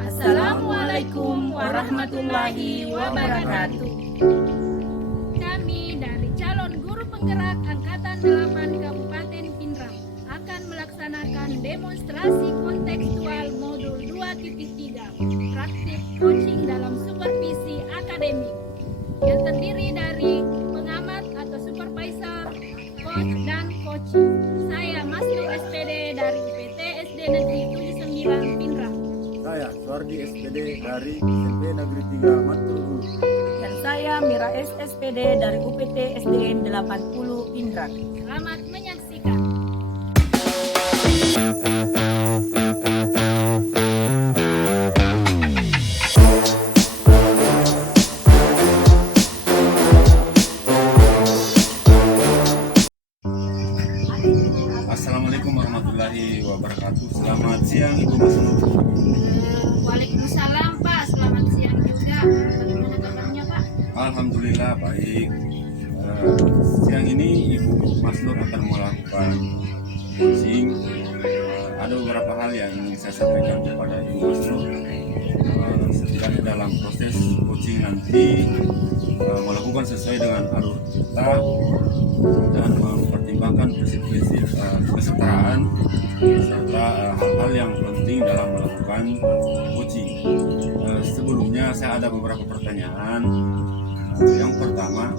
Assalamualaikum warahmatullahi wabarakatuh. Kami dari calon guru penggerak Angkatan 8 Kabupaten Pindrang akan melaksanakan demonstrasi kontekstual modul 2.3 praktik coaching dalam supervisi akademik yang terdiri dari pengamat atau supervisor, coach, dan coaching. Saya Masnur SPD dari UPT SD Negeri 79 Pindrang. Saya Suardi SPD dari SMP Negeri 3 Matulungu. Dan saya Mira S. SPD dari UPT SDN 80 Pindrang. Selamat menyaksikan. Assalamualaikum warahmatullahi wabarakatuh. Selamat siang Ibu Masnur. Waalaikumsalam Pak, selamat siang juga. Bagaimana kabarnya Pak? Alhamdulillah baik. Siang ini Ibu Masnur akan melakukan coaching. Ada beberapa hal yang ingin saya sampaikan kepada Ibu Masnur. Setidaknya dalam proses coaching nanti melakukan sesuai dengan alur kita dan mempertimbangkan prinsip-prinsip kesetaraan serta hal-hal yang penting dalam melakukan coaching. Sebelumnya saya ada beberapa pertanyaan. Yang pertama,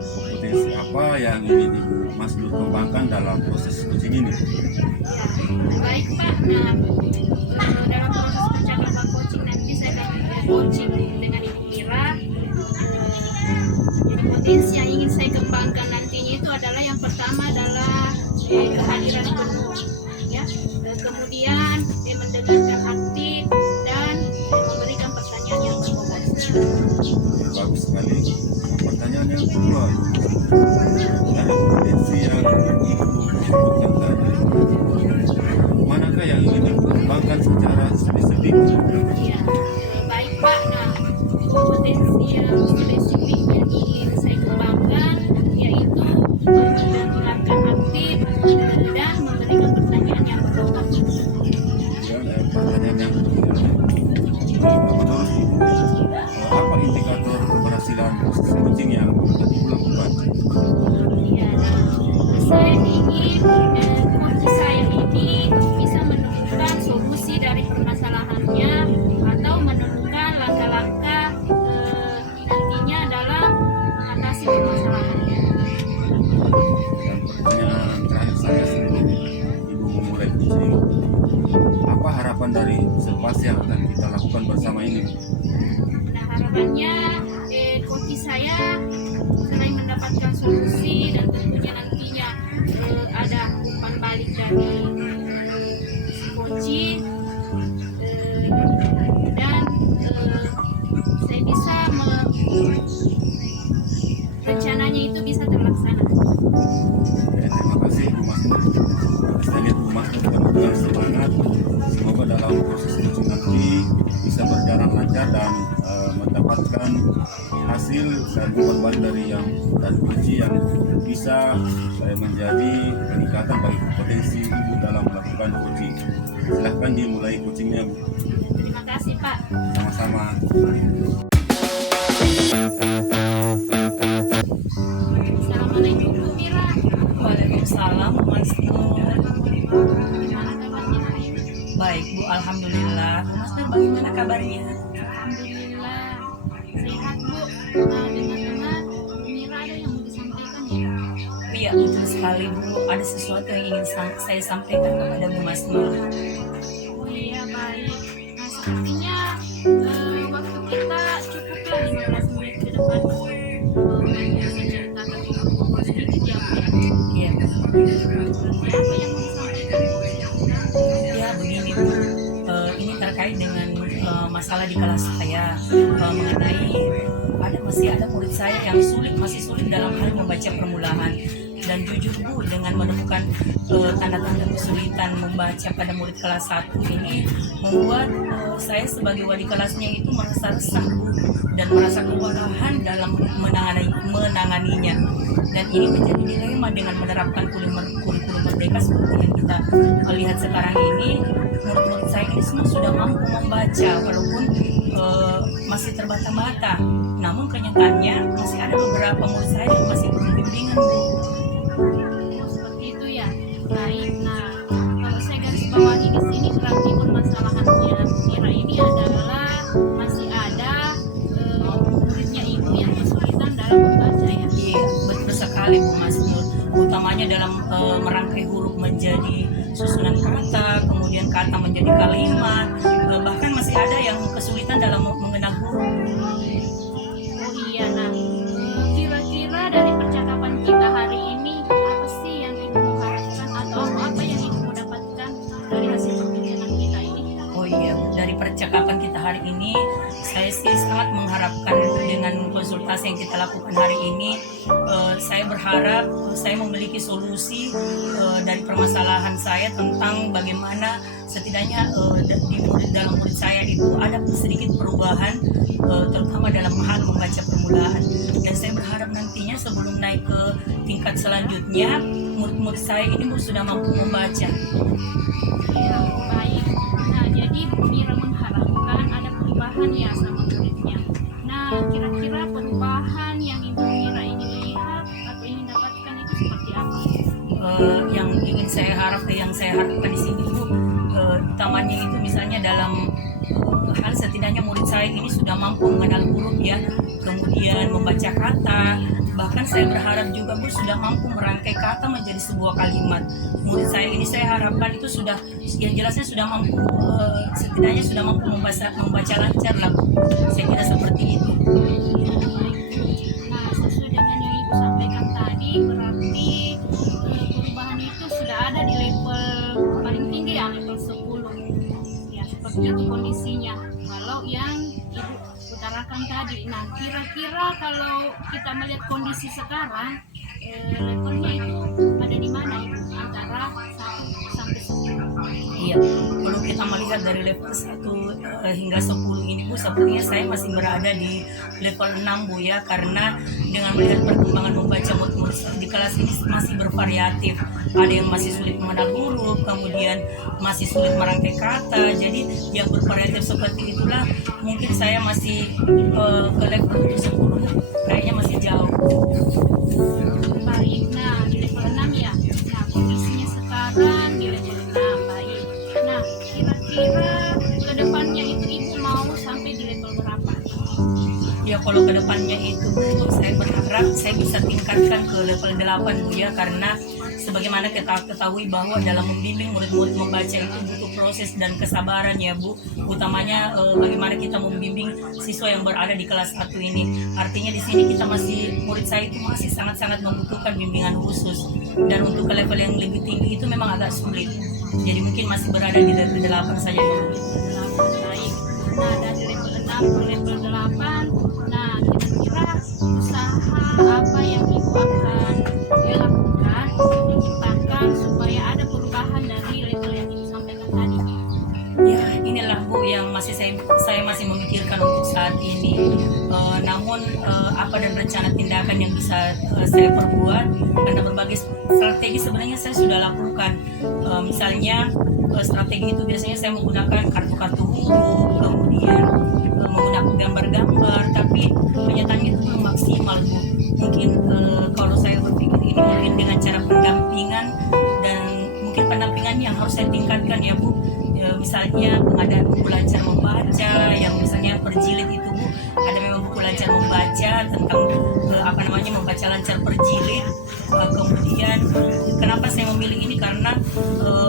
kompetensi apa yang ingin Ibu Masnur kembangkan dalam proses coaching ini? Baik Pak, dalam proses percakapan coaching nanti saya akan coaching dengan Ibu Mira. Potensi yang ingin saya kembangkan nantinya itu adalah yang pertama adalah kehadiran penuh, ya. Kemudian mendengarkan aktif dan memberikan pertanyaan yang berbobot. Bagus sekali. Pertanyaan yang kedua, ada potensi yang ingin Ibu sebutkan tadi. Manakah yang ingin dikembangkan secara spesifik? Ya, baik Pak. Potensi yang spesifik yang ingin saya kembangkan yaitu mendengarkan aktif dan memberikan pertanyaan yang berbobot. Kemudian pertanyaan yang ketiga, menurut Ibu, apa indikator keberhasilan proses coaching yang Ibu lakukan? Ya, saya ingin coach saya ini bisa menemukan solusi dari permasalahannya atau menemukan langkah-langkah nantinya dalam mengatasi permasalahannya. Dan pertanyaan terakhir saya sebelum Ibu memulai coaching, apa harapan dari observasi yang akan kita lakukan bersama ini? Nah, harapannya coach saya selain mendapatkan solusi dan tentunya nantinya ada umpan balik dari si coach dan saya bisa rencananya itu bisa terlaksana. Terima kasih Ibu Masnur. Saya lihat Ibu Masnur penuh dengan semangat. Semoga dalam proses coaching nanti bisa berjalan lancar dan mendapatkan hasil dan umpan balik dari coach yang bisa menjadi peningkatan bagi kompetensi Ibu dalam melakukan coaching. Silahkan dimulai coachingnya, Bu. Terima kasih Pak. Sama-sama. Assalamualaikum Bu Mira. Waalaikumsalam Mas Nur. Bagaimana kabarnya hari ini? Baik Bu, alhamdulillah. Mas Nur bagaimana kabarnya? Alhamdulillah sehat Bu. Dengar-dengar Bu Mira ada yang mau disampaikan ya? Iya betul sekali Bu. Ada sesuatu yang ingin saya sampaikan kepada Bu Mas Nur. Oh iya baik. Nah sepertinya waktu kita cukuplah 15 menit ke depan Bu. Bisa ceritakan sedikit ya Bu ya. Iya. Apa yang mau disampaikan Bu? Ya begini Bu. Ini terkait dengan masalah di kelas saya mengenai masih ada murid saya yang masih sulit dalam hal membaca permulaan. Dan jujur Bu, dengan menemukan tanda-tanda kesulitan membaca pada murid kelas 1 ini membuat saya sebagai wali kelasnya itu merasa resah Bu, dan dan merasa kewalahan dalam menanganinya. Dan ini menjadi dilema dengan menerapkan kurikulum merdeka seperti yang kita lihat sekarang ini. Murid-murid saya ini semua sudah mampu membaca walaupun masih terbata-bata. Namun kenyataannya masih ada beberapa murid saya yang masih perlu bimbingan. Seperti itu ya. Baik. Nah, kalau saya garis bawahi di sini berarti permasalahannya Mira ini adalah masih ada muridnya ibu yang kesulitan dalam membaca ya. Iya, betul sekali Bu Mas Nur. Utamanya dalam merangkai huruf menjadi susunan kata, kemudian kata menjadi kalimat, bahkan masih ada yang kesulitan dalam mengenal huruf. Oh iya, nah kira-kira dari percakapan kita hari ini apa sih yang ibu harapkan atau apa yang ibu dapatkan dari hasil perbincangan kita ini? Oh iya, dari percakapan kita hari ini, saya sih sangat mengharapkan dengan konsultasi yang kita lakukan hari ini, saya berharap saya memiliki solusi dari permasalahan saya tentang bagaimana setidaknya dalam murid saya itu ada sedikit perubahan, terutama dalam hal membaca permulaan. Dan saya berharap nantinya sebelum naik ke tingkat selanjutnya, murid-murid saya ini sudah mampu membaca. Ya, baik. Nah, jadi Mira mengharapkan ada perubahan ya sama muridnya. Nah, kira-kira perubahan yang ibu Mira ingin lihat atau ingin dapatkan itu seperti apa? Yang ingin saya harapkan di sini Bu, utamanya itu misalnya dalam hal setidaknya murid saya ini sudah mampu mengenal huruf ya, kemudian membaca kata, bahkan saya berharap juga Bu sudah mampu merangkai kata menjadi sebuah kalimat. Murid saya ini saya harapkan itu sudah, yang jelasnya sudah mampu, setidaknya sudah mampu membaca lancar lah Bu. Saya kira seperti itu. Nah, sesuai dengan yang ibu sampaikan tadi, berarti perubahan itu sudah ada di level paling tinggi ya, level 10. Ya, seperti itu kondisinya. Kalau yang ibu utarakan tadi, nah kira-kira kalau kita melihat kondisi sekarang, levelnya itu ada di mana ibu? Antara 1 sampai 10. Iya, kalau kita melihat dari level 1 hingga 10 ini Bu, sepertinya saya masih berada di level 6 Bu ya, karena dengan melihat perkembangan membaca murid di kelas ini masih bervariatif. Ada yang masih sulit mengenal huruf, kemudian masih sulit merangkai kata. Jadi yang bervariatif seperti itulah mungkin saya masih ke level 10, kayaknya masih jauh. Baik, nah di level 6 ya. Nah, kondisinya sekarang di level 6. Baik. Nah, kira-kira ke depannya itu ibu mau sampai di level berapa? Ya kalau kedepannya itu Bu, saya berharap saya bisa tingkatkan ke level 8 Bu ya, karena sebagaimana kita ketahui bahwa dalam membimbing murid-murid membaca itu butuh proses dan kesabaran ya Bu, utamanya bagaimana kita membimbing siswa yang berada di kelas 1 ini. Artinya di sini kita murid saya itu masih sangat-sangat membutuhkan bimbingan khusus, dan untuk ke level yang lebih tinggi itu memang agak sulit. Jadi mungkin masih berada di level 8 saja dulu. 8. Baik. Nah, dari level 6 ke level 8. Nah, kira-kira usaha apa yang ibu akan lakukan untuk menciptakan supaya ada perubahan dari level yang ibu sampaikan tadi? Ya inilah Bu yang saya masih memikirkan untuk saat ini. Namun apa dan rencana tindakan yang bisa saya perbuat, karena berbagai strategi sebenarnya saya sudah lakukan. Misalnya strategi itu biasanya saya menggunakan kartu-kartu huruf, kemudian menggunakan gambar-gambar, tapi kenyataannya itu belum maksimal Bu. Mungkin kalau saya berpikir ini mungkin dengan cara pendampingan, dan mungkin pendampingan yang harus saya tingkatkan ya Bu. Misalnya pengadaan buku lancar membaca, yang misalnya per jilid itu Bu, ada memang buku lancar membaca tentang membaca lancar per jilid. Kemudian kenapa saya memilih ini, karena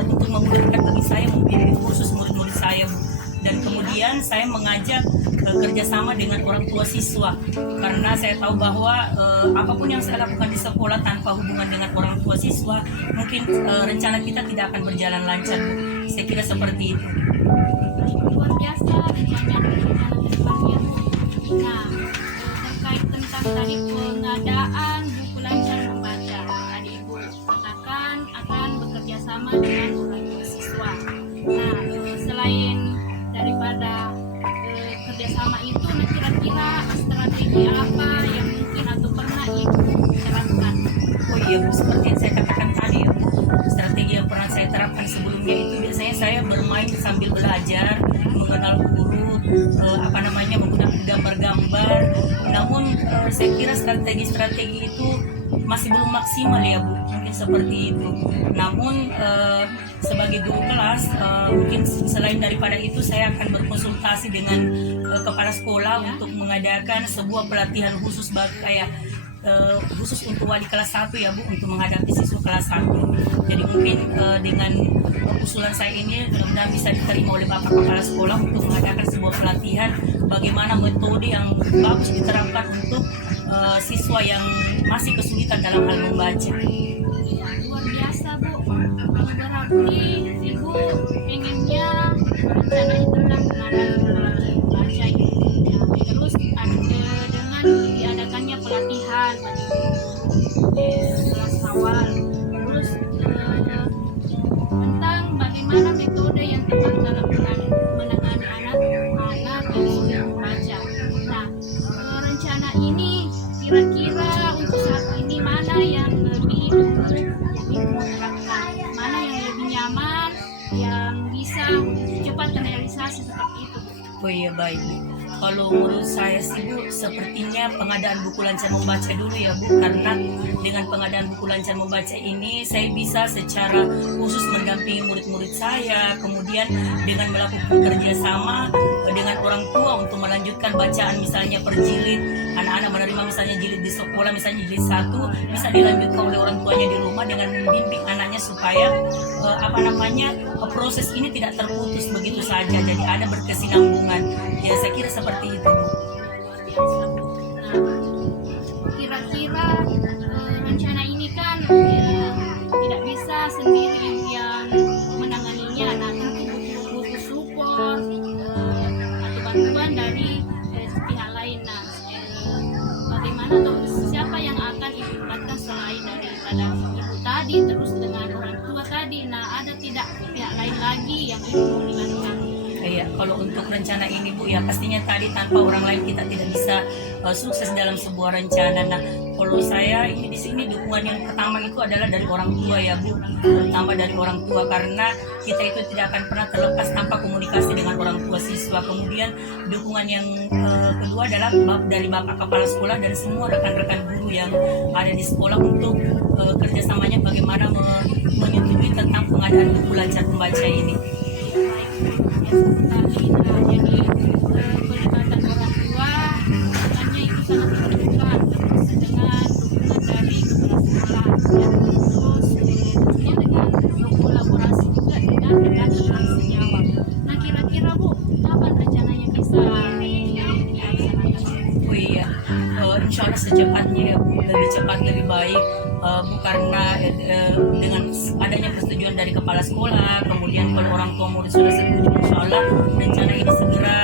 untuk memudahkan bagi saya membimbing khusus murid-murid saya Bu. Dan kemudian saya mengajak kerjasama dengan orang tua siswa, karena saya tahu bahwa apapun yang saya lakukan di sekolah tanpa hubungan dengan orang tua siswa, mungkin rencana kita tidak akan berjalan lancar Bu. Saya kira seperti itu. Luar biasa rencana kedepannya. Nah, terkait tentang tadi pengadaan buku lancar membaca, tadi ibu katakan akan bekerja sama dengan orang tua siswa. Nah, selain daripada kerjasama itu, kira-kira Bu, seperti yang saya katakan tadi ya Bu, strategi yang pernah saya terapkan sebelumnya itu biasanya saya bermain sambil belajar, mengenal guru, menggunakan gambar-gambar. Namun saya kira strategi-strategi itu masih belum maksimal ya Bu, mungkin seperti itu. Namun sebagai guru kelas, mungkin selain daripada itu saya akan berkonsultasi dengan kepala sekolah untuk mengadakan sebuah pelatihan khusus khusus untuk wali kelas 1 ya Bu, untuk menghadapi siswa kelas 1. Jadi mungkin dengan usulan saya ini mudah-mudahan bisa diterima oleh Bapak Kepala Sekolah untuk mengadakan sebuah pelatihan bagaimana metode yang bagus diterapkan untuk siswa yang masih kesulitan dalam hal membaca. Luar biasa Bu, berarti Ibu pengennya rencananya tentang pengadaan baca ini ya. Terus dengan diadakannya pelatihan bagi kelas awal, terus tentang bagaimana metode yang tepat dalam menangani anak yang sudah membaca. Nah, rencana ini kira-kira untuk saat ini mana yang lebih menerapkan, mana yang lebih nyaman, yang bisa cepat terrealisasi seperti itu. Oh iya baik Bu. Kalau menurut saya sih Bu, sepertinya pengadaan buku lancar membaca dulu ya Bu, karena dengan pengadaan buku lancar membaca ini saya bisa secara khusus mendampingi murid-murid saya, kemudian dengan melakukan kerjasama dengan orang tua untuk melanjutkan bacaan misalnya per jilid. Anak-anak menerima misalnya jilid di sekolah, misalnya jilid 1 bisa dilanjutkan oleh orang tuanya di rumah dengan membimbing anaknya supaya proses ini tidak terputus begitu saja, jadi ada berkesinambungan. Ya saya kira seperti itu Bu. Nah, kira-kira rencana ini kan tidak bisa sendiri yang menanganinya. Nah, tentu butuh support atau bantuan dari pihak lain. Nah, bagaimana atau siapa yang akan dilibatkan selain daripada ibu tadi, terus dengan orang tua tadi? Nah, ada tidak pihak lain lagi yang ibu mau libatkan? Iya, kalau untuk rencana ini Bu ya pastinya tadi tanpa orang lain kita tidak bisa sukses dalam sebuah rencana. Nah, kalau saya ini di sini dukungan yang pertama itu adalah dari orang tua ya Bu, terutama dari orang tua, karena kita itu tidak akan pernah terlepas tanpa komunikasi dengan orang tua siswa. Kemudian dukungan yang kedua adalah dari Bapak Kepala Sekolah dan semua rekan-rekan guru yang ada di sekolah untuk kerjasamanya bagaimana menyetujui tentang pengadaan buku lancar membaca ini. Jadi pelibatan orang tua hanya itu sangat diperlukan, terus dengan dukungan dari kepala sekolah ya, terus tentunya dengan kolaborasi juga dengan rekan-rekan sejawat. Nah, kira-kira Bu, kapan rencananya bisa dilaksanakan? Oh iya, insya Allah secepatnya ya Bu, lebih cepat lebih baik. Karena dengan adanya persetujuan dari kepala sekolah, kemudian kalau orang tua murid sudah setuju, insya Allah rencana ini segera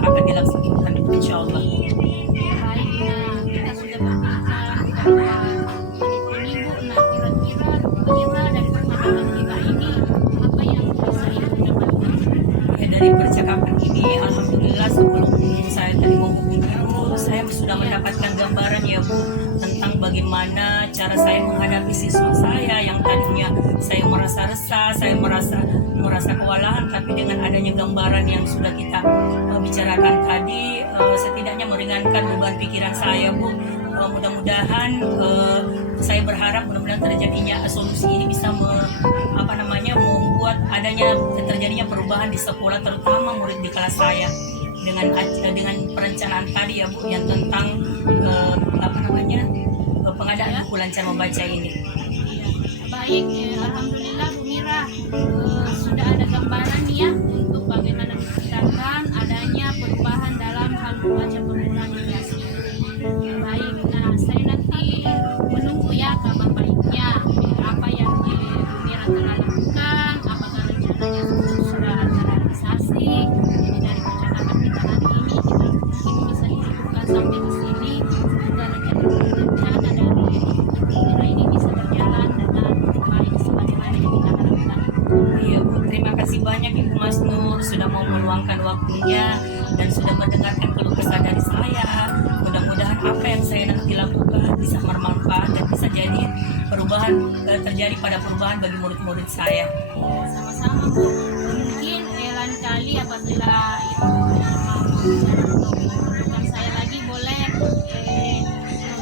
akan dilaksanakan insya Allah. Baik, nah kita sudah berbincang tentang ini Bu. Nah, kira-kira dari pengalaman kita ini apa yang bisa Ibu dapatkan? Ya, dari percakapan ini alhamdulillah sebelum saya tadi menghubungi Ibu, saya sudah mendapatkan gambaran ya Bu tentang bagaimana cara saya menghadapi siswa saya yang tadinya saya merasa resah, saya merasa kewalahan, tapi dengan adanya gambaran yang sudah kita bicarakan tadi, setidaknya meringankan beban pikiran saya Bu. Mudah-mudahan saya berharap mudah-mudahan terjadinya solusi ini bisa membuat terjadinya perubahan di sekolah, terutama murid di kelas saya dengan perencanaan tadi ya Bu yang tentang pengadaan buku lancar membaca ini. Baik, alhamdulillah Bu Mira sudah ada gambaran ya untuk bagaimana memperkirakan adanya perubahan dalam hal membaca permulaan di kelas ini. Baik, nah saya nanti menunggu ya kabar baiknya apa yang Bu Mira telah lakukan, apakah rencananya sudah terrealisasi. Jadi dari percakapan kita hari ini kita mungkin bisa disebutkan sampai di sini. Semoga rencana dari Bu Mira ini bisa berjalan dengan baik sebagaimana yang kita harapkan. Iya Bu, terima kasih banyak Ibu Mas Nur sudah mau meluangkan waktunya dan sudah mendengarkan keluh kesah dari saya. Mudah-mudahan apa yang saya nanti lakukan bisa bermanfaat dan bisa jadi perubahan terjadi pada perubahan bagi murid-murid saya. Sama-sama Bu. Mungkin lain kali apabila Ibu mau menghubungkan saya lagi, boleh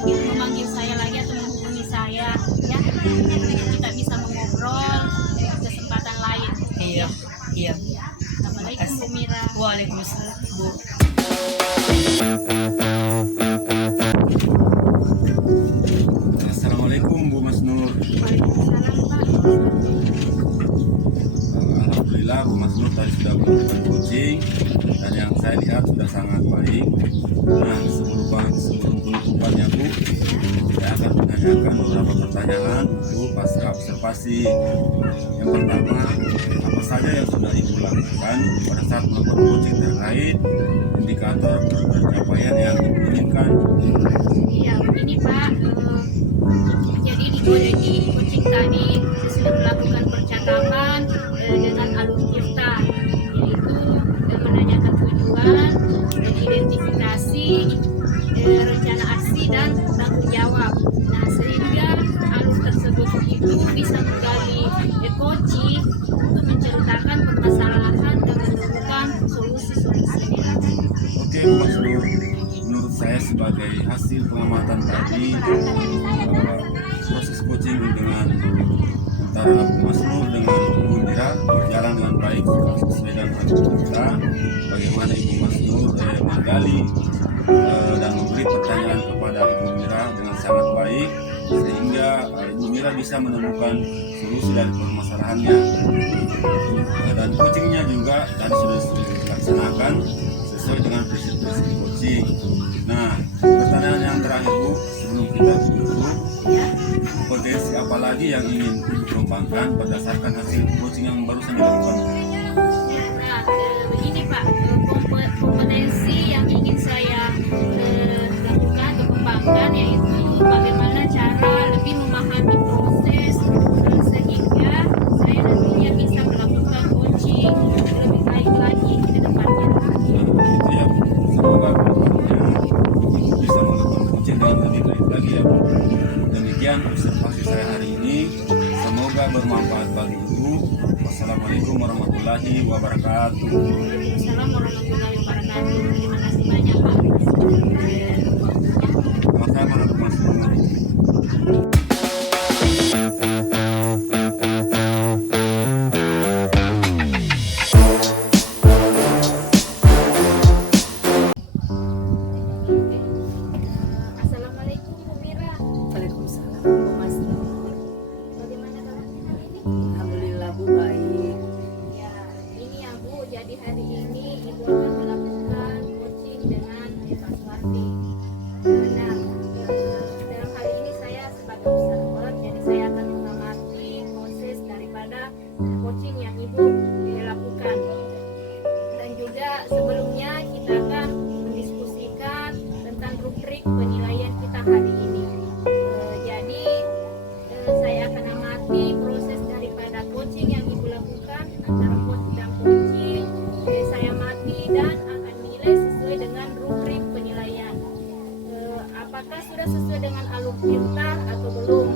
memanggil saya lagi atau menghubungi saya ya. Kita bisa mengobrol di kesempatan lain. Iya, iya. Assalamualaikum Bu Mira. Waalaikumsalam Bu. Assalamualaikum Bu Mas Nur. Waalaikumsalam Pak. Alhamdulillah Bu Mas Nur tadi sudah melakukan coaching dan yang saya lihat sudah sangat baik. Nah, sebelum penutupannya Bu, saya akan menanyakan beberapa pertanyaan untuk pasca observasi. Yang pertama, apa saja yang sudah Ibu lakukan pada saat melakukan coaching terkait indikator pencapaian yang Ibu inginkan? Iya, begini Pak. Jadi di coaching tadi saya sudah melakukan percakapan dengan alur Tirta, yaitu menanyakan tujuan, identifikasi, rencana aksi dan tanggung jawab. Nah, sehingga alur tersebut itu bisa menggali coaching untuk menceritakan permasalahan dan menemukan solusi-solusinya. Oke Bu Mas Nur, menurut saya sebagai hasil pengamatan tadi, proses coaching dengan antara Bu Mas Nur dengan Ibu Mira berjalan dengan baik sesuai dengan alur kita. Bagaimana Ibu Mas Nur menggali dan memberi pertanyaan kepada Ibu Mira dengan sangat baik sehingga Ibu Mira bisa menemukan solusi dari permasalahannya. Dan coachingnya juga tadi sudah dilaksanakan sesuai dengan prinsip-prinsip coaching. Nah, pertanyaan yang terakhir Bu, sebelum kita tutup, potensi apa lagi yang ingin Ibu kembangkan berdasarkan hasil coaching yang barusan dilakukan? Nah, begini Pak, kompetensi yang ingin saya lakukan atau kembangkan yaitu bagaimana cara lebih memahami proses sehingga saya nantinya bisa melakukan coaching lebih baik lagi ke depannya. Itu ya Bu, semoga kedepannya Ibu bisa melakukan coaching dengan lebih baik lagi ya Bu. Demikian observasi saya hari ini, semoga bermanfaat bagi Ibu. Wassalamualaikum warahmatullahi wabarakatuh. Assalamualaikum warahmatullahi wabarakatuh. Terima kasih banyak Pak. Sama-sama Bu Mas Nur. Assalamualaikum Bu Mira. Waalaikumsalam Bu Mas Nur. Bagaimana kabarnya hari ini? Alhamdulillah Bu baik. Ya, ini ya Bu, jadi hari ini Ibu akan melakukan coaching dengan Pak Suwarti. Nah, dalam hal ini saya sebagai observer, jadi saya akan mengamati proses daripada coaching yang Ibu lakukan. Dan juga sebelumnya kita akan mendiskusikan tentang rubrik penilaian kita hari ini. Jadi saya akan amati proses daripada coaching yang Ibu lakukan antara coach dan coaching. Saya amati dan akan menilai sesuai dengan rubrik penilaian. Apakah sudah sesuai dengan alur Tirta atau belum?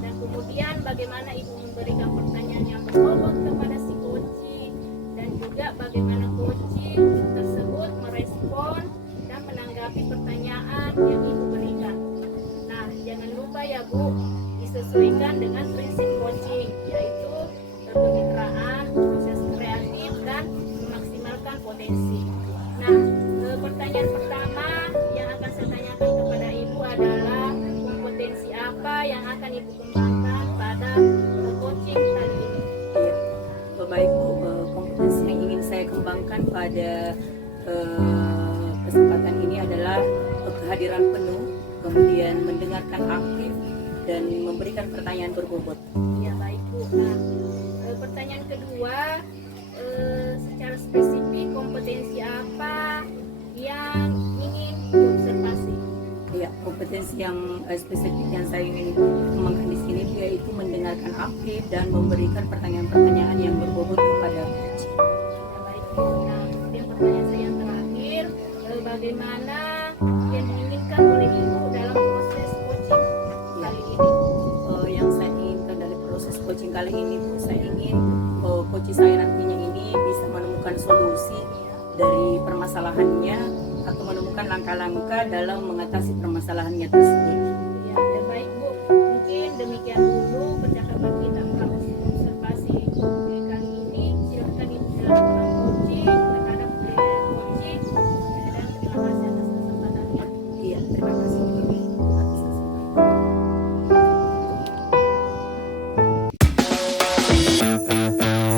Dan kemudian bagaimana Ibu memberikan pertanyaan yang berbobot kepada si coaching dan juga bagaimana coaching tersebut merespon dan menanggapi pertanyaan yang Ibu berikan. Nah, jangan lupa ya Bu, disesuaikan dengan prinsip coaching, yaitu kemitraan, proses kreatif, dan memaksimalkan potensi. Nah, pertanyaan pertama yang akan saya tanyakan kepada Ibu adalah kompetensi apa yang akan Ibu kembangkan pada coaching kali ini? Baik Bu, kompetensi yang ingin saya kembangkan pada kesempatan ini adalah kehadiran penuh, kemudian mendengarkan aktif dan memberikan pertanyaan berbobot. Ya baik Bu. Nah, pertanyaan kedua, secara spesifik kompetensi apa yang ingin diobservasi? Ya, kompetensi yang spesifik yang saya ingin kembangkan di sini yaitu mendengarkan aktif dan memberikan pertanyaan-pertanyaan yang berbobot kepada coach. Ya baik Bu. Nah, kemudian pertanyaan saya yang terakhir, bagaimana yang diinginkan oleh Ibu dalam proses coaching kali ini? langkah-langkah dalam mengatasi permasalahannya tersebut. Ya, ya baik Bu. Mungkin demikian dulu percakapan kita mengatasi observasi kali ini. Silakan Ibu silakan coaching, terhadap coaching. Dan terima kasih atas kesempatannya. Iya, terima kasih.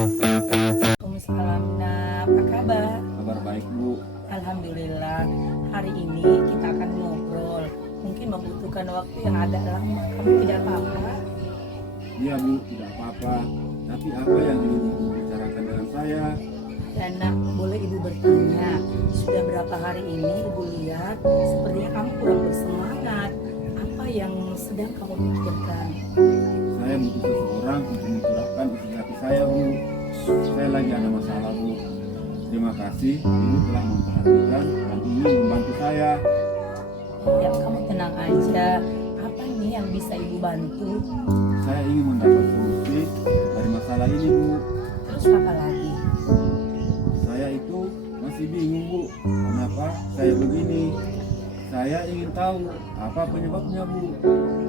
Waalaikumsalam, Nak. Apa kabar? Kabar baik Bu. Alhamdulillah. Hari ini kita akan ngobrol. Mungkin membutuhkan waktu yang agak lama. Kamu tidak apa-apa? Iya Bu, tidak apa-apa. Tapi apa yang ingin Ibu bicarakan dengan saya? Dan Nak, boleh Ibu bertanya, sudah berapa hari ini Ibu lihat sepertinya kamu kurang bersemangat. Apa yang sedang kamu pikirkan? Saya butuh seseorang untuk mencurahkan isi hati saya Bu. Saya lagi ada masalah Bu. Terima kasih Ibu telah memperhatikan dan ingin membantu saya. Ya, kamu tenang aja. Apa nih yang bisa Ibu bantu? Saya ingin mendapat solusi dari masalah ini Bu. Terus apa lagi? Saya itu masih bingung Bu. Kenapa saya begini? Saya ingin tahu apa penyebabnya Bu.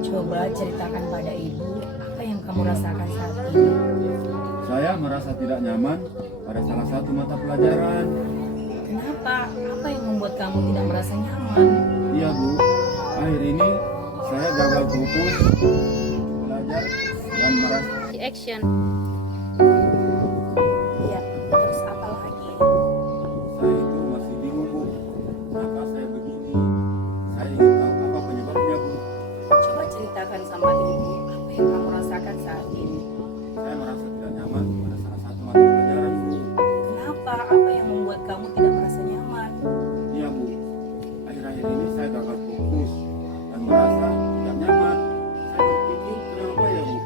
Coba ceritakan pada Ibu apa yang kamu rasakan saat ini. Saya merasa tidak nyaman pada salah satu mata pelajaran. Kenapa? Apa yang membuat kamu tidak merasa nyaman? Iya Bu, akhir ini saya gagal fokus belajar dan merasa Action. Iya, terus apa lagi? saya itu masih bingung Bu. Kenapa saya begini? Saya ingin tahu apa penyebabnya Bu. Coba ceritakan sama Ibu apa yang kamu rasakan saat ini. Saya merasa tidak nyaman pada salah satu mata pelajaran Bu. Kenapa? Apa yang membuat kamu tidak merasa nyaman? Iya Bu, akhir-akhir ini saya gagal fokus dan merasa tidak nyaman. Saya berpikir kenapa ya Bu?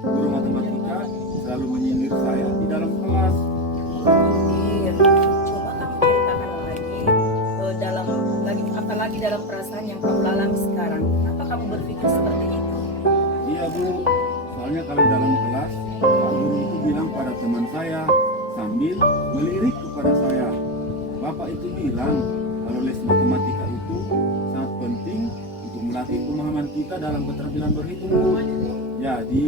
Guru matematika selalu menyindir saya di dalam kelas. Iya. Coba kamu ceritakan lagi dalam apalagi dalam perasaan yang kamu alami sekarang. Kenapa kamu berpikir seperti itu? Iya Bu, soalnya kalau dalam kelas Pak Guru itu bilang pada teman saya sambil melirik kepada saya. Bapak itu bilang kalau les matematika itu sangat penting untuk melatih pemahaman kita dalam keterampilan berhitung Bu. Jadi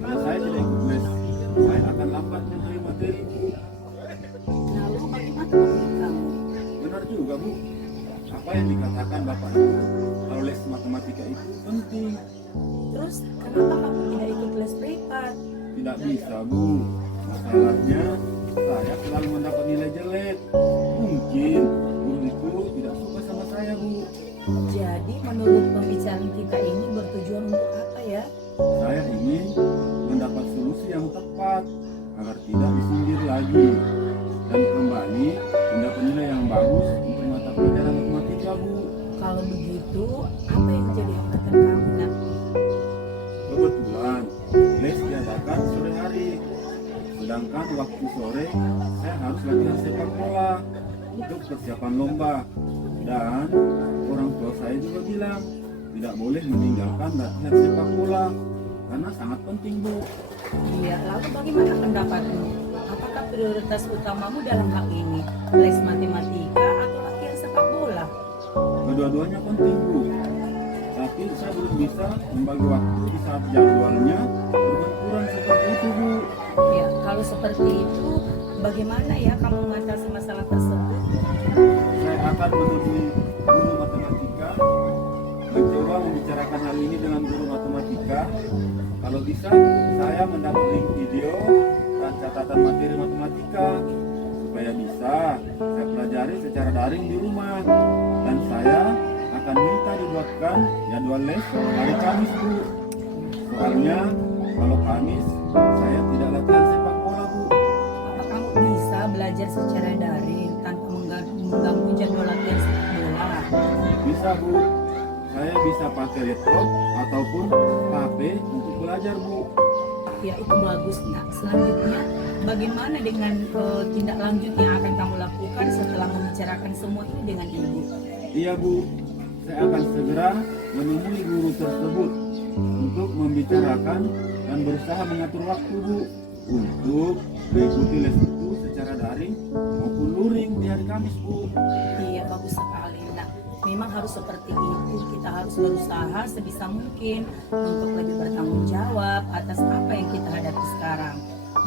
kalau saya tidak ikut les, saya akan lambat memahami materi Bu. Lalu bagaimana menurut kamu? Benar juga Bu, apa yang dikatakan Bapak itu kalau les matematika itu penting. Terus kenapa kamu tidak ikut les privat? Tidak bisa Bu, masalahnya saya selalu mendapat nilai jelek. Mungkin guru itu tidak suka sama saya Bu. Jadi menurut pembicaraan kita ini bertujuan untuk apa ya? Saya ingin mendapat solusi yang tepat agar tidak disindir lagi dan kembali mendapat nilai yang bagus untuk mata pelajaran matematika Bu. Kalau begitu, apa yang jadi hambatan kamu, Nak? Kebetulan les diadakan sore hari, sedangkan waktu sore saya harus latihan sepak bola untuk persiapan lomba. Dan orang tua saya juga bilang tidak boleh meninggalkan latihan sepak bola karena sangat penting Bu. Iya, lalu bagaimana pendapatmu? Apakah prioritas utamamu dalam hal ini? Les matematika atau latihan sepak bola? Kedua-duanya penting Bu, tapi saya belum bisa membagi waktu di saat jadwalnya berbenturan seperti itu Bu. Ya, kalau seperti itu, bagaimana ya kamu mengatasi masalah tersebut? Saya akan menemui guru matematika, mencoba membicarakan hal ini dengan guru matematika. Kalau bisa, saya mendapat link video dan catatan materi matematika supaya bisa saya pelajari secara daring di rumah. Dan saya akan minta dibuatkan jadwal les hari Kamis Bu. Soalnya kalau Kamis saya tidak latihan sepak bola Bu. Apa kamu bisa belajar secara daring tanpa mengganggu jadwal latihan sepak bola? Bisa Bu, saya bisa pakai laptop ataupun HP untuk belajar Bu. Ya, itu bagus, Nak. Selanjutnya, bagaimana dengan tindak lanjut yang akan kamu lakukan setelah membicarakan semua ini dengan Ibu? Iya Bu, saya akan segera menemui guru tersebut untuk membicarakan dan berusaha mengatur waktu Bu untuk mengikuti les itu secara daring maupun luring di hari Kamis Bu. Iya, bagus sekali. Nah, memang harus seperti itu. Kita harus berusaha sebisa mungkin untuk lebih bertanggung jawab atas apa yang kita hadapi sekarang.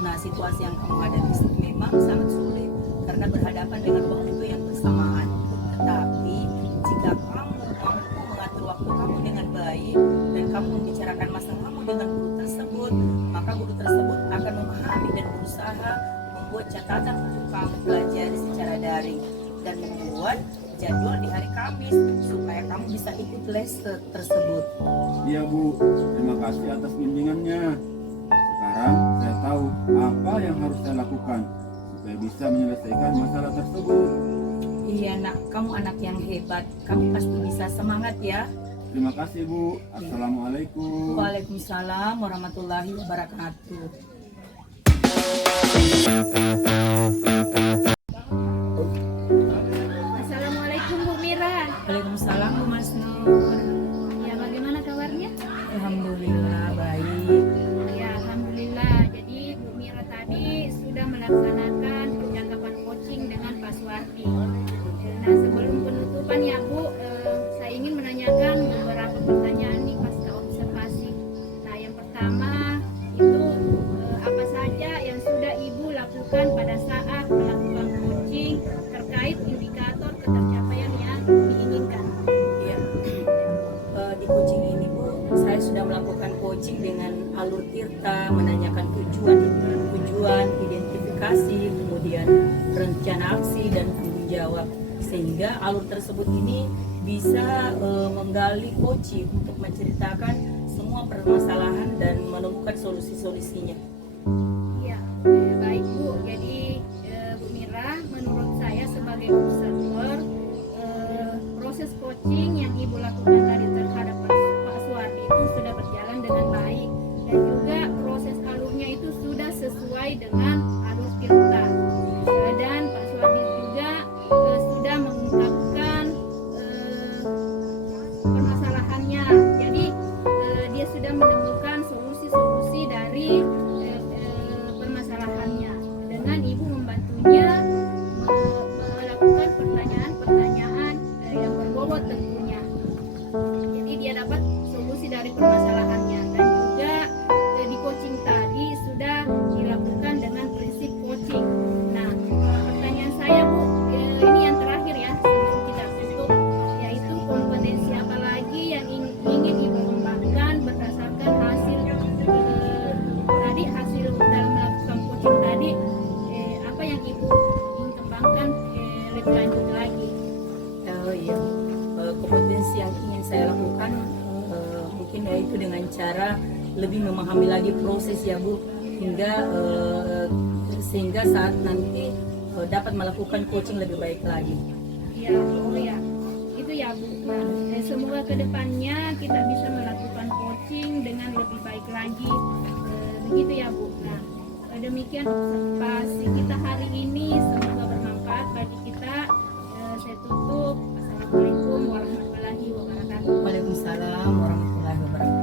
Nah, situasi yang kamu hadapi memang sangat sulit karena berhadapan dengan waktu yang bersamaan. Tetapi jika kamu mampu mengatur waktu kamu dengan baik dan kamu membicarakan masalahmu dengan guru tersebut, maka guru tersebut akan memahami dan berusaha membuat catatan untuk kamu pelajari secara daring dan membuat jadwal di hari Kamis supaya kamu bisa ikut les tersebut. Iya Bu, terima kasih atas bimbingannya. Sekarang saya tahu apa yang harus saya lakukan supaya bisa menyelesaikan masalah tersebut. Iya nak, kamu anak yang hebat. Kamu pasti bisa, semangat ya. Terima kasih Bu. Assalamualaikum. Waalaikumsalam warahmatullahi wabarakatuh. Assalamualaikum Bu Mira. Waalaikumsalam Bu Mas Nur. Ya, bagaimana kabarnya? Alhamdulillah baik. Ya, alhamdulillah. Jadi Bu Mira tadi sudah melaksanakan percakapan coaching dengan Pak Suwardi. Nah, sebelum penutupan ya Bu, saya ingin menanyakan beberapa pertanyaan nih pasca observasi. Nah, yang pertama itu apa saja yang sudah Ibu lakukan pada saat melakukan coaching terkait indikator ketercapaian yang diinginkan? Ya, di coaching ini Bu, saya sudah melakukan coaching dengan alur tirta, menanyakan tujuan, identifikasi, kemudian rencana aksi dan tanggung jawab, sehingga alur tersebut ini bisa menggali coaching untuk menceritakan semua permasalahan dan menemukan solusi-solusinya. Ya, baik Bu. Jadi Bu Mira, menurut saya sebagai observer, proses coaching yang Ibu lakukan tadi terhadap Pak Suwardi itu sudah berjalan dengan baik dan juga proses alurnya itu sudah sesuai dengan alur tirta. Dan Pak Suwardi juga sudah mengungkapkan permasalahannya. Jadi dia sudah menemukan solusi-solusi dari permasalahannya dengan Ibu membantunya melakukan pertanyaan-pertanyaan yang berbobot tentunya. Jadi dia dapat solusi dari permasalahannya dan juga di coaching tadi sudah dilakukan dengan prinsip coaching. Nah, pertanyaan saya Bu, ini yang terakhir ya sebelum kita tutup, yaitu kompetensi apa lagi yang ingin Ibu kembangkan berdasarkan hasil tadi, hasil dalam melakukan coaching tadi, apa yang Ibu ingin kembangkan lebih lanjut lagi? Oh iya, kompetensi yang ingin saya lakukan mungkin yaitu dengan cara lebih memahami lagi proses ya Bu, sehingga saat nanti dapat melakukan coaching lebih baik lagi. Ya, oh ya, itu ya Bu. Nah, semoga kedepannya kita bisa melakukan coaching dengan lebih baik lagi. Begitu ya Bu. Nah, demikian observasi kita hari ini. Semoga bermanfaat bagi kita. Saya tutup. Assalamualaikum warahmatullahi wabarakatuh. Waalaikumsalam warahmatullahi wabarakatuh.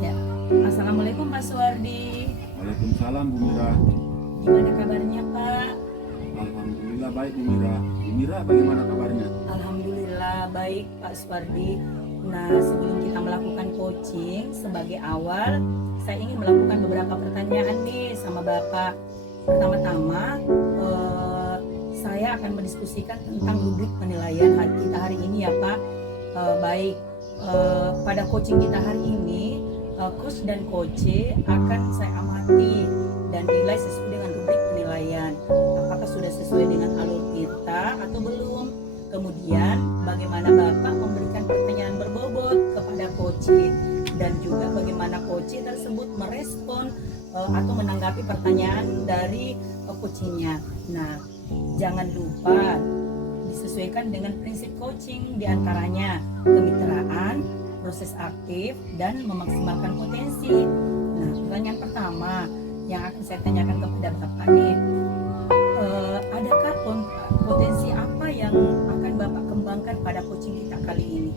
Ya, Assalamualaikum Pak Suwardi. Waalaikumsalam Bu Mira. Gimana kabarnya Pak? Alhamdulillah baik Bu Mira. Bu Mira bagaimana kabarnya? Alhamdulillah baik Pak Suwardi. Nah, sebelum kita melakukan coaching, sebagai awal saya ingin melakukan beberapa pertanyaan nih sama Bapak. Pertama-tama saya akan mendiskusikan tentang rubrik penilaian kita hari ini ya Pak. Baik, pada coaching kita hari ini coach dan coach akan saya amati dan nilai sesuai dengan rubrik penilaian. Apakah sudah sesuai dengan alur kita atau belum? Kemudian bagaimana Bapak memberikan pertanyaan berbobot kepada coach dan juga bagaimana coach tersebut merespon atau menanggapi pertanyaan dari coachingnya. Nah, jangan lupa disesuaikan dengan prinsip coaching, diantaranya kemitraan, proses aktif, dan memaksimalkan potensi. Nah, pertanyaan pertama yang akan saya tanyakan kepada Bapak nih, adakah potensi apa yang akan Bapak kembangkan pada coaching kita kali ini?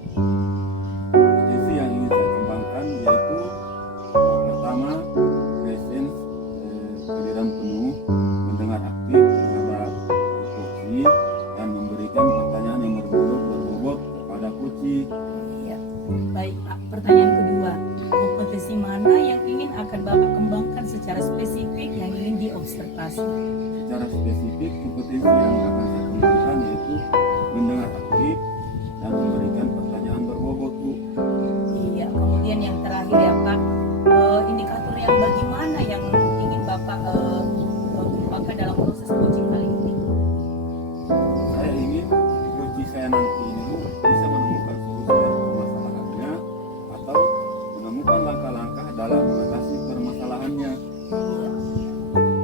Potensi yang ingin saya akan Bapak kembangkan secara spesifik yang ingin diobservasi. Secara spesifik kompetensi yang akan saya kembangkan yaitu mendengar aktif dan memberikan pertanyaan berbobot, Bu. Iya, kemudian yang terakhir ya Pak, indikator yang bagaimana yang ingin Bapak kembangkan dalam proses coaching kali ini? Saya ingin coaching saya nanti ini, Bu, bisa menemukan solusi dari permasalahannya atau menemukan langkah-langkah dalam mengatasi permasalahannya. Iya.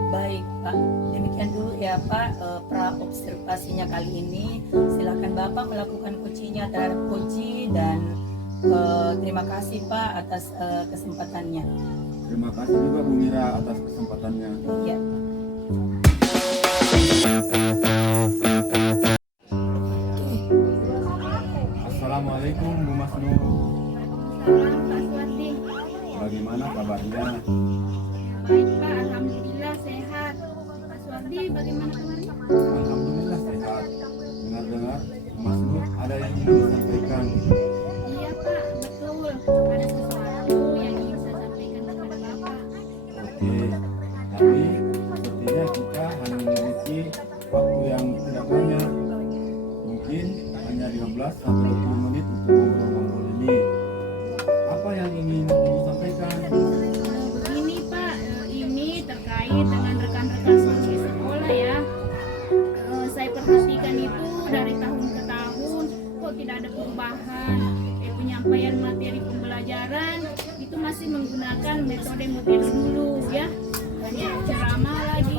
Baik Pak, demikian dulu ya Pak pra observasinya kali ini. Silakan Bapak melakukan coachingnya terhadap coaching dan terima kasih Pak atas kesempatannya. Terima kasih juga Bu Mira atas kesempatannya. Iya. Assalamualaikum Bu Masnur. Salam Pak Suwardi. Bagaimana kabarnya? Baik Pak, alhamdulillah sehat. Pak Suwardi bagaimana kabarnya? Alhamdulillah sehat. Dengar-dengar Bu Masnur ada yang ingin disampaikan. Iya Pak, betul. Ada sesuatu yang ingin saya sampaikan kepada Bapak. Oke, tapi sepertinya kita hanya memiliki waktu yang tidak banyak. Mungkin hanya 15 sampai 20 menit untuk ngobrol-ngobrol ini. Apa yang ingin Ibu sampaikan? Begini Pak, ini terkait dengan rekan-rekan di sekolah ya. Saya perhatikan itu dari tahun ke tahun kok tidak ada perubahan. Penyampaian materi pembelajaran itu masih menggunakan metode-metode dulu ya. Hanya ceramah lagi.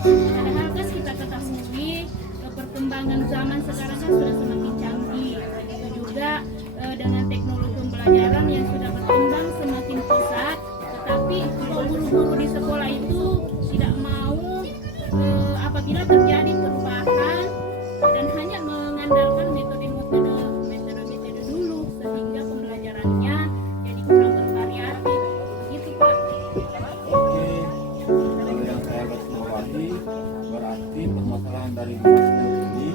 Padahal kan kita ketahui perkembangan zaman sekarang kan sudah semakin canggih. Begitu juga dengan teknologi pembelajaran yang sudah berkembang semakin pesat, tetapi guru-guru di sekolah itu tidak mau apabila terjadi perubahan dan hanya mengandalkan metode-metode dulu sehingga pembelajarannya jadi kurang bervariatif. Begitu Pak. Oke, kalau yang saya garis bawahi berarti permasalahan dari Bu Masnur ini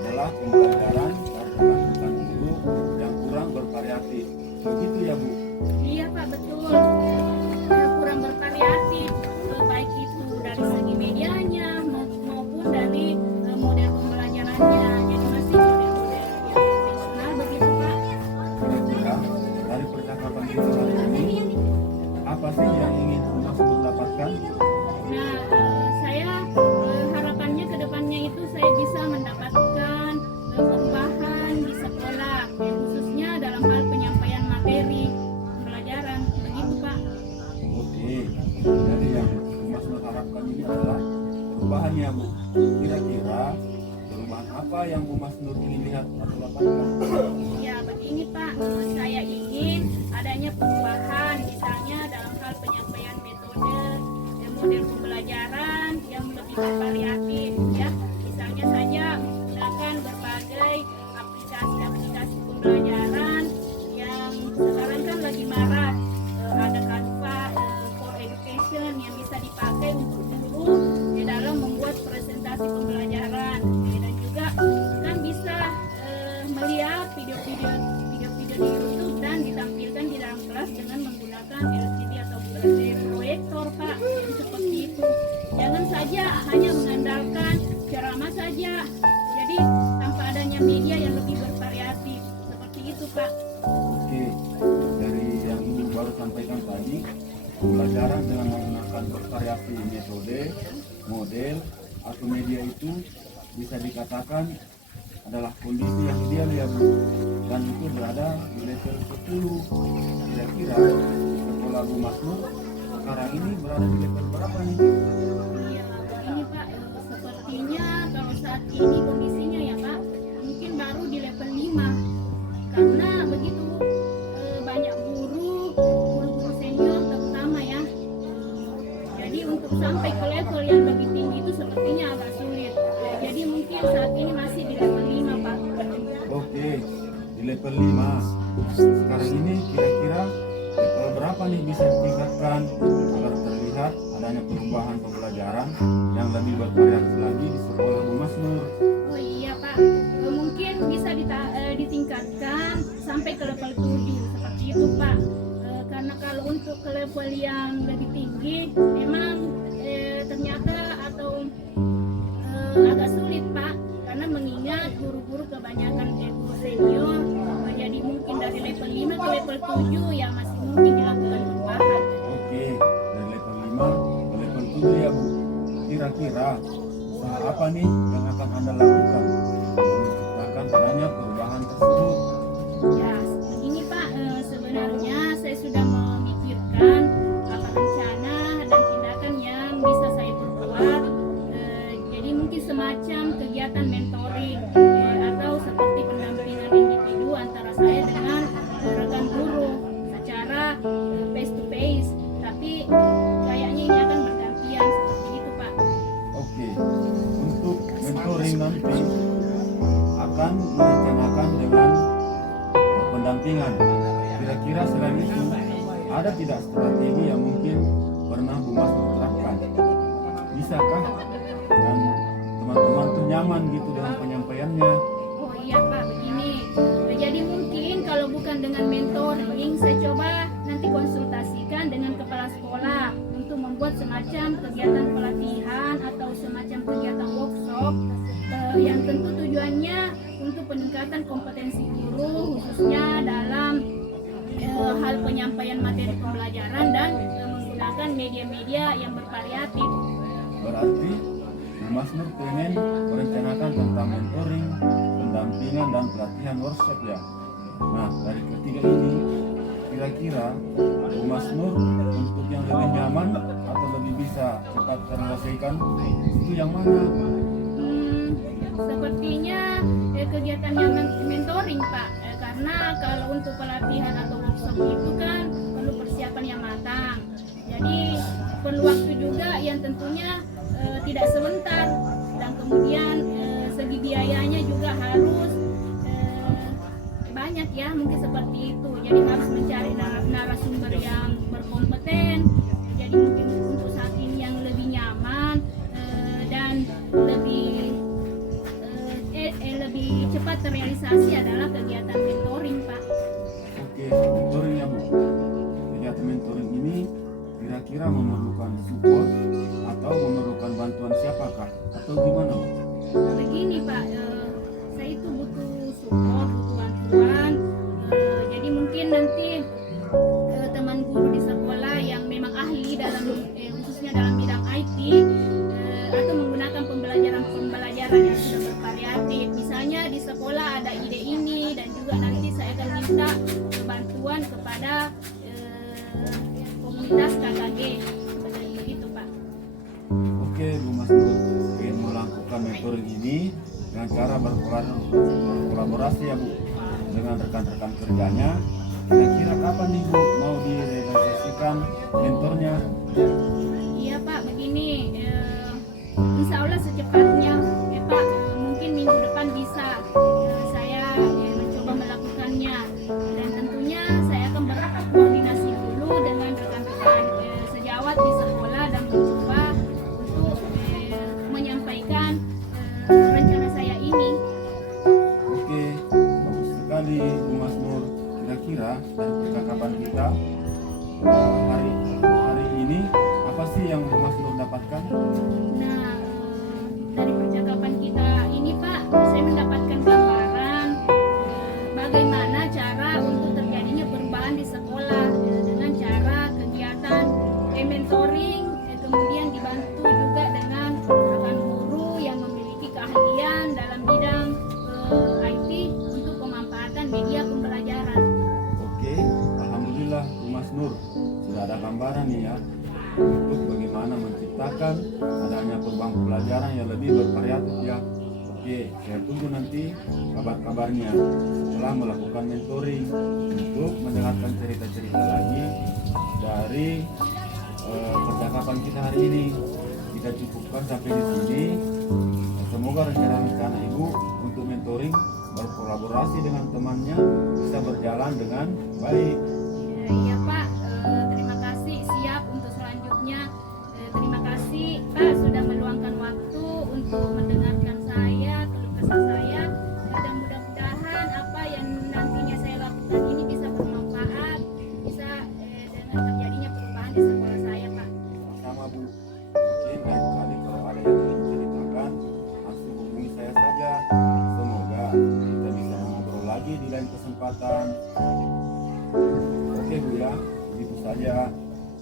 adalah pembelajaran dari rekan-rekan guru yang kurang bervariatif. Begitu ya Bu? Iya Pak, betul. Kurang bervariatif, baik itu dari segi medianya maupun dari model pembelajarannya. Jadi masih model-model yang konvensional begitu Pak. Kira-kira dari percakapan kita hari ini apa sih yang ingin Bu Masnur dapatkan? Nah, saya harapannya ke depannya itu saya bisa mendapatkan perubahan di sekolah, khususnya dalam hal penyampaian materi pembelajaran. Begitu Pak. Oke, jadi yang Bu Masnur harapkan ini adalah perubahan ya Bu. Kira-kira perubahan apa yang Bu Masnur ingin lihat atau dapatkan? Ya, begini Pak, saya ingin adanya perubahan misalnya dalam hal penyampaian metode dan model pembelajaran yang lebih bervariatif ya. Misalnya saja menggunakan berbagai aplikasi pembelajaran yang sekarang kan lagi marak. Ada Canva for Education yang bisa dipakai untuk guru di dalam membuat presentasi pembelajaran. Dan juga kan bisa melihat video-video di YouTube dan ditampilkan di dalam kelas dengan menggunakan LCD atau proyektor Pak. Jadi seperti itu. Jangan saja hanya mengandalkan ceramah saja. Jadi tanpa adanya media yang lebih bervariatif. Seperti itu Pak. Oke, dari yang Ibu baru sampaikan tadi, pembelajaran dengan menggunakan bervariasi metode, model, atau media itu bisa dikatakan adalah kondisi yang ideal ya Bu, dan itu berada di level 10. Kira-kira sekolah Bu Masnur sekarang ini berada di level berapa nih? Iya, begini Pak, sepertinya kalau saat ini kondisinya ya Pak, mungkin baru di level 5. Karena begitu banyak guru senior terutama ya. Jadi untuk sampai ke level yang lebih tinggi itu sepertinya agak sulit. Jadi mungkin saat ini masih di level 5 Pak. Oke, di level 5. Sekarang ini kira-kira level berapa nih bisa ditingkatkan agar terlihat adanya perubahan pembelajaran yang lebih bervariatif lagi di sekolah Bu Masnur? Oh iya Pak, mungkin bisa ditingkatkan sampai ke level 7 seperti itu Pak. karena kalau untuk ke level yang lebih tinggi memang ternyata atau agak sulit Pak, karena mengingat guru-guru kebanyakan guru senior, jadi mungkin dari level 5 ke level 7 ya masih mungkin dilakukan perubahan. Oke, dari level 5 ke level 7 ya Bu. Kira-kira usaha apa nih yang akan Anda lakukan untuk menciptakan adanya perubahan tersebut? Ya, begini Pak, sebenarnya saya sudah memikirkan apa rencana dan tindakan yang bisa saya perbuat. Jadi mungkin semacam kegiatan mentoring atau seperti pendampingan individu antara saya dengan rekan guru secara face to face. Tapi kayaknya ini akan bergantian seperti itu Pak. Oke, untuk mentoring nanti akan merencanakan dengan pendampingan. Kira-kira selain itu ada tidak strategi yang mungkin pernah Bu Masnur terapkan? Bisakah dan teman-teman tuh nyaman gitu dengan penyampaiannya? Oh iya Pak, begini. Jadi mungkin kalau bukan dengan mentoring, saya coba nanti konsultasikan dengan kepala sekolah untuk membuat semacam kegiatan pelatihan atau semacam kegiatan workshop yang tentu tujuannya untuk peningkatan kompetensi guru khususnya dalam hal penyampaian materi pembelajaran dan menggunakan media-media yang bervariatif. Berarti Bu Masnur pengen merencanakan tentang mentoring, pendampingan dan pelatihan workshop ya. Nah, dari ketiga ini kira-kira Bu Masnur untuk yang lebih nyaman atau lebih bisa cepat terselesaikan itu yang mana? Sepertinya kegiatannya mentoring Pak, karena kalau untuk pelatihan atau workshop itu kan perlu persiapan yang matang. Jadi perlu waktu juga yang tentunya tidak sebentar, dan kemudian segi biayanya juga harus banyak ya, mungkin seperti itu. Jadi harus mencari narasumber yang berkompeten. Jadi mungkin untuk saat ini yang lebih nyaman dan lebih cepat terrealisasi adalah kegiatan mentoring Pak. Oke, mentoring ya Bu. Kegiatan mentoring ini kira-kira memerlukan support atau memerlukan bantuan siapakah atau gimana Bu? Begini Pak, saya itu butuh support, butuh bantuan. Jadi mungkin nanti teman guru di sekolah yang memang ahli dalam khususnya dalam bidang IT atau menggunakan pembelajaran yang sudah bervariatif. Misalnya di sekolah ada ide ini, dan juga nanti saya akan minta bantuan kepada komunitas KKG seperti begitu Pak. Oke, Bu Masnur ingin melakukan mentoring ini dengan cara berkolaborasi ya Bu dengan rekan-rekan kerjanya. Kira-kira kapan nih Bu mau direalisasikan mentornya? Iya Pak, begini, insya Allah secepatnya Pak, mungkin minggu depan bisa saya mencoba melakukannya, dan tentunya saya akan berkoordinasi dulu dengan rekan-rekan sejawat di sekolah dan mencoba untuk menyampaikan rencana saya ini. Oke, bagus sekali Bu Masnur. Kira-kira dari percakapan kita hari ini apa sih yang Bu Masnur dapatkan? Nah, dari percakapan kita ini Pak, saya mendapatkan gambaran bagaimana cara untuk terjadinya perubahan di sekolah dengan cara kegiatan mentoring, kemudian dibantu juga dengan rekan guru yang memiliki keahlian dalam bidang IT untuk pemanfaatan media pembelajaran. Oke, alhamdulillah Bu Masnur sudah ada gambaran nih ya untuk bagaimana menciptakan adanya perubahan pembelajaran yang lebih bervariatif ya. Oke, saya tunggu nanti kabar-kabarnya setelah melakukan mentoring untuk mendengarkan cerita-cerita lagi dari percakapan kita hari ini. Kita cukupkan sampai di sini. Semoga rencana-rencana Ibu untuk mentoring berkolaborasi dengan temannya bisa berjalan dengan baik. Iya Pak, terima kasih, siap untuk selanjutnya. Terima kasih Pak sudah meluangkan waktu untuk mendengarkan saya, keluh kesah saya, dan mudah-mudahan apa yang nantinya saya lakukan ini bisa bermanfaat, bisa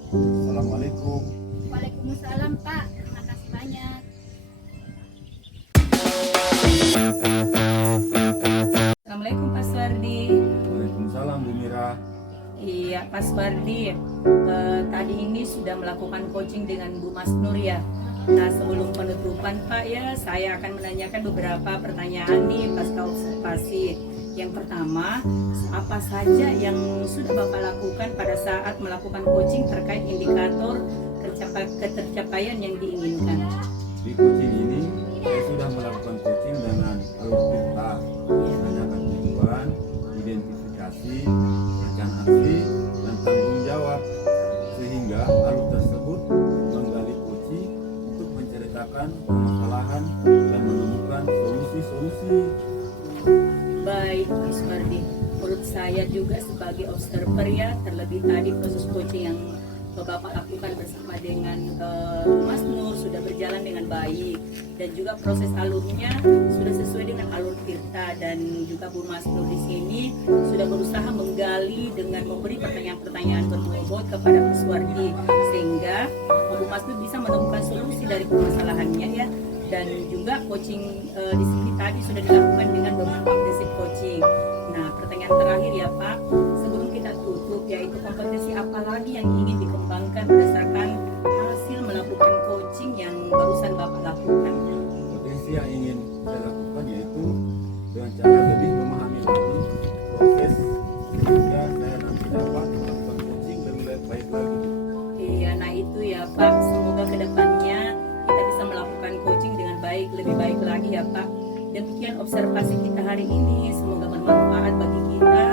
Assalamualaikum. Waalaikumsalam Pak, terima kasih banyak. Assalamualaikum Pak Suwardi. Waalaikumsalam Bu Mira. Iya Pak Suwardi, tadi ini sudah melakukan coaching dengan Bu Mas Nur ya. Nah sebelum penutupan Pak ya, saya akan menanyakan beberapa pertanyaan nih pasca observasi. Yang pertama, apa saja yang sudah Bapak lakukan pada saat melakukan coaching terkait indikator ketercapaian yang diinginkan? Di coaching ini saya sudah melakukan coaching dengan alur cerita, menanyakan tujuan, identifikasi, rencana aksi, dan tanggung jawab, sehingga alur tersebut menggali coaching untuk menceritakan permasalahan dan menemukan solusi-solusi. Baik Pak Suwardi, menurut saya juga sebagai observer ya, terlebih tadi proses coaching yang Bapak lakukan bersama dengan Mas Nur sudah berjalan dengan baik, dan juga proses alurnya sudah sesuai dengan alur Tirta, dan juga Bu Mas Nur di sini sudah berusaha menggali dengan memberi pertanyaan-pertanyaan berbobot kepada Pak Suwardi, sehingga Bu Mas Nur bisa menemukan solusi dari permasalahannya ya. Dan juga coaching di sini tadi sudah dilakukan dengan beberapa prinsip coaching. Nah, pertanyaan terakhir ya Pak, sebelum kita tutup, yaitu kompetensi apa lagi yang ingin dikembangkan berdasarkan hasil melakukan coaching yang barusan Bapak lakukan? Potensi yang ingin saya lakukan yaitu dengan cara lebih memahami lagi proses, sehingga saya nanti dapat melakukan coaching lebih baik lagi. Iya, nah itu ya Pak, semoga kedepannya kita bisa melakukan coaching dengan baik, lebih baik lagi ya Pak. Demikian observasi kita hari ini, semoga bermanfaat bagi kita